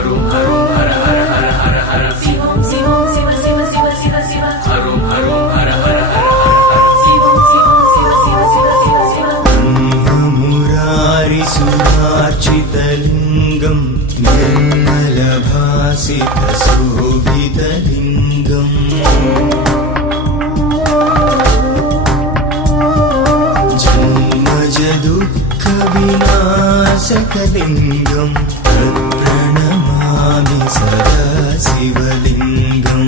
హరుం హరుం హర హర హర హర హర శివం శివం శివ శివ శివ శివ శివ హరుం హరుం హర హర హర హర శివం శివం శివ శివ శివ శివ శివ మురారి సురార్చితలింగం నిర్మలభాసిత శోభితలింగం జన్మజ దుఃఖ వినాశకలింగం ప్రణమామి సదా శివలింగం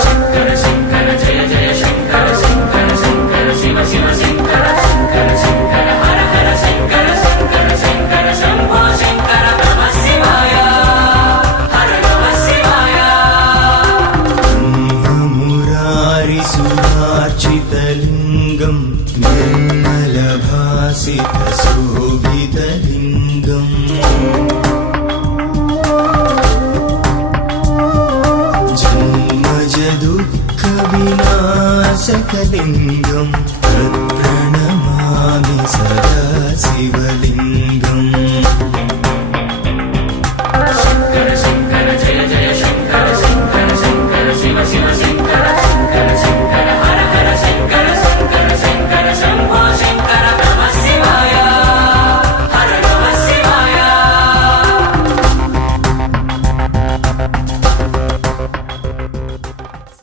శంకర శంకర జయ జయ శంకర శంకర శంకర శివ శివ శంకర శంకర శంకర హర హర శంకర శంకర శంకర శంభో శంకర నమః శివాయ హర నమః శివాయ మురారి సురార్చితలింగం నిర్మలభాసిత శోభితలింగం జన్మజ దుఃఖ వినాశకలింగం ప్రణమామి సదా శివలింగం